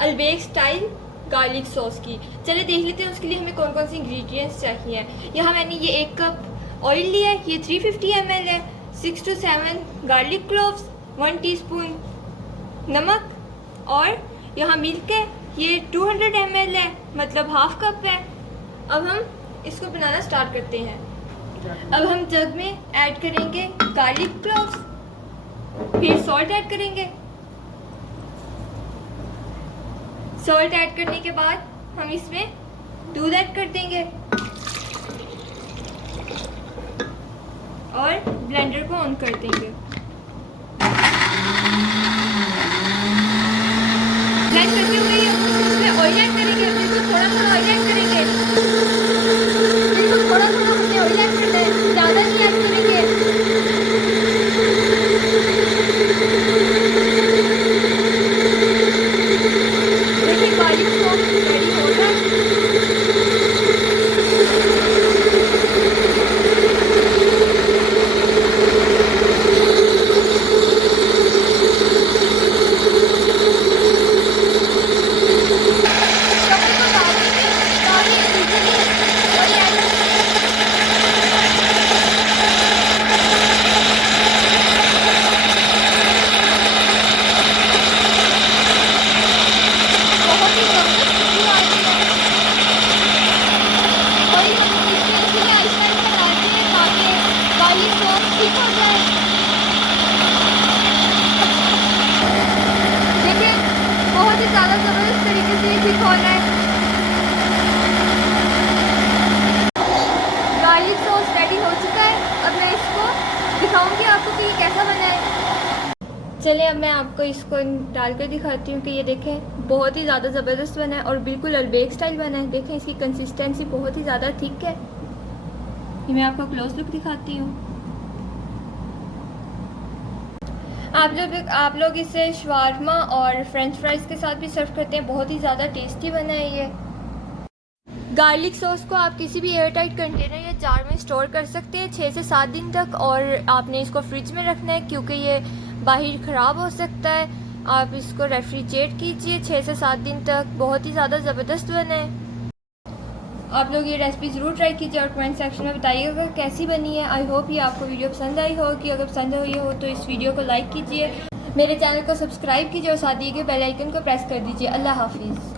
Al Baik style garlic sauce की। चलिए देख लेते हैं उसके लिए हमें कौन कौन सी इंग्रेडिएंट्स चाहिए। यहाँ मैंने ये 1 कप ऑयल लिया है, ये 350 ml है, 6 to 7 गार्लिक क्लोव्स, 1 टीस्पून नमक, और यहाँ मिल्क है, ये 200 ml है, मतलब हाफ कप है। अब हम इसको बनाना स्टार्ट करते हैं। अब हम जग में ऐड करेंगे गार्लिक क्लोव्स, फिर सॉल्ट ऐड करेंगे। सॉल्ट ऐड करने के बाद हम इसमें दूध ऐड कर देंगे और ब्लेंडर को ऑन कर देंगे। ब्लेंड करते हुए इसमें ऑयल ऐड करेंगे, बिल्कुल थोड़ा थोड़ा ऑयल ऐड करेंगे, बिल्कुल थोड़ा थोड़ा हमने ऑयल ऐड करना है, ज़्यादा नहीं ऐड करेंगे। देखिए गार्लिक सॉस रेडी हो रहा है। बहुत ही ज़्यादा ज़बरदस्त तरीके से ये ठीक हो रहा है। गार्लिक सॉस रेडी हो चुका है। अब मैं इसको दिखाऊंगी आपको कि ये कैसा बना है। चलिए अब मैं आपको इसको डाल कर दिखाती हूँ कि ये देखें बहुत ही ज़्यादा ज़बरदस्त बना है और बिल्कुल अल्बेक स्टाइल बना है। देखें इसकी कंसिस्टेंसी बहुत ही ज़्यादा थिक है। ये मैं आपको क्लोज लुक दिखाती हूँ। आप लोग इसे शवारमा और फ्रेंच फ्राइज के साथ भी सर्व करते हैं। बहुत ही ज़्यादा टेस्टी बना है ये। गार्लिक सॉस को आप किसी भी एयर टाइट कंटेनर या जार में स्टोर कर सकते हैं 6 से 7 दिन तक, और आपने इसको फ्रिज में रखना है क्योंकि ये बाहर ख़राब हो सकता है। आप इसको रेफ्रिजरेट कीजिए 6 से 7 दिन तक। बहुत ही ज़्यादा ज़बरदस्त बना है। आप लोग ये रेसिपी ज़रूर ट्राई कीजिए और कमेंट सेक्शन में बताइएगा कैसी बनी है। आई होप ये आपको वीडियो पसंद आई होगी। अगर पसंद आई हो तो इस वीडियो को लाइक कीजिए, मेरे चैनल को सब्सक्राइब कीजिए और साथ दिए गए बेल आइकन को प्रेस कर दीजिए। अल्लाह हाफिज़।